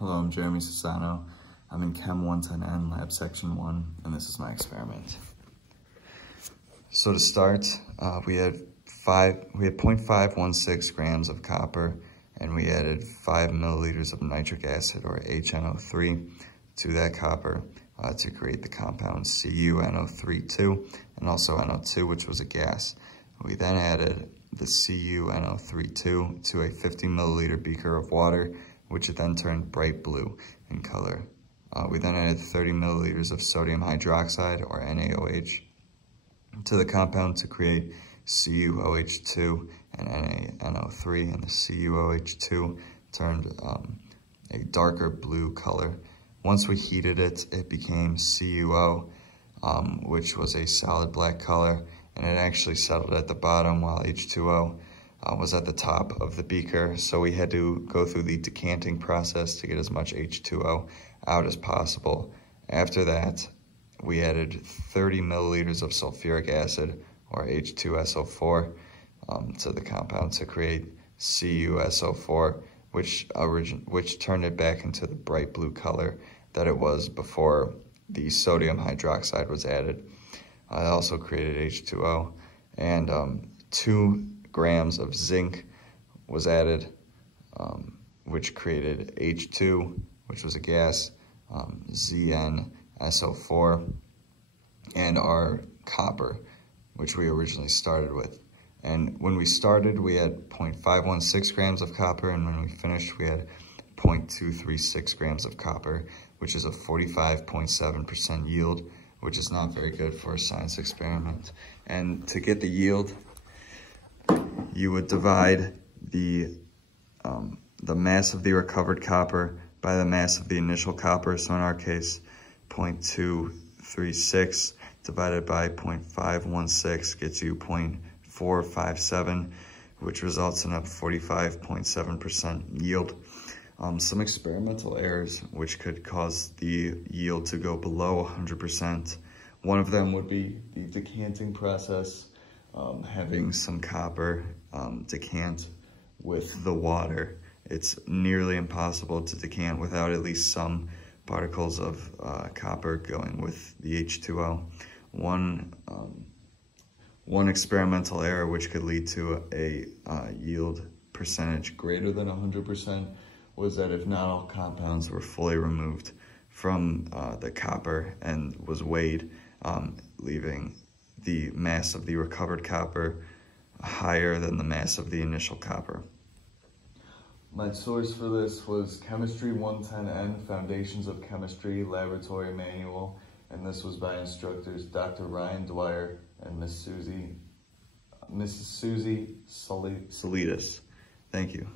Hello, I'm Jeremy Sassano. I'm in Chem 110N, Lab Section 1, and this is my experiment. So to start, we had 0.516 grams of copper, and we added 5 milliliters of nitric acid, or HNO3, to that copper to create the compound CuNO3 and also NO2, which was a gas. We then added the CuNO3 to a 50 milliliter beaker of water, which then turned bright blue in color. We then added 30 milliliters of sodium hydroxide, or NaOH, to the compound to create CuOH2 and NaNO3, and the CuOH2 turned a darker blue color. Once we heated it, it became CuO, which was a solid black color, and it actually settled at the bottom while H2O was at the top of the beaker. So we had to go through the decanting process to get as much H2O out as possible. After that, we added 30 milliliters of sulfuric acid, or H2SO4, to the compound to create CuSO4, which turned it back into the bright blue color that it was before the sodium hydroxide was added. I also created H2O, and 2 grams of zinc was added, which created H2, which was a gas, ZnSO4, and our copper, which we originally started with. And when we started, we had 0.516 grams of copper, and when we finished, we had 0.236 grams of copper, which is a 45.7% yield, which is not very good for a science experiment. And to get the yield, you would divide the mass of the recovered copper by the mass of the initial copper. So in our case, 0.236 divided by 0.516 gets you 0.457, which results in a 45.7% yield. Some experimental errors which could cause the yield to go below 100%. One of them would be the decanting process, having some copper decant with the water. It's nearly impossible to decant without at least some particles of copper going with the H2O. One experimental error which could lead to a yield percentage greater than 100% was that if not all compounds were fully removed from the copper and was weighed, leaving the mass of the recovered copper higher than the mass of the initial copper. My source for this was Chemistry 110N, Foundations of Chemistry Laboratory Manual, and this was by instructors Dr. Ryan Dwyer and Mrs. Susie Salidas. Thank you.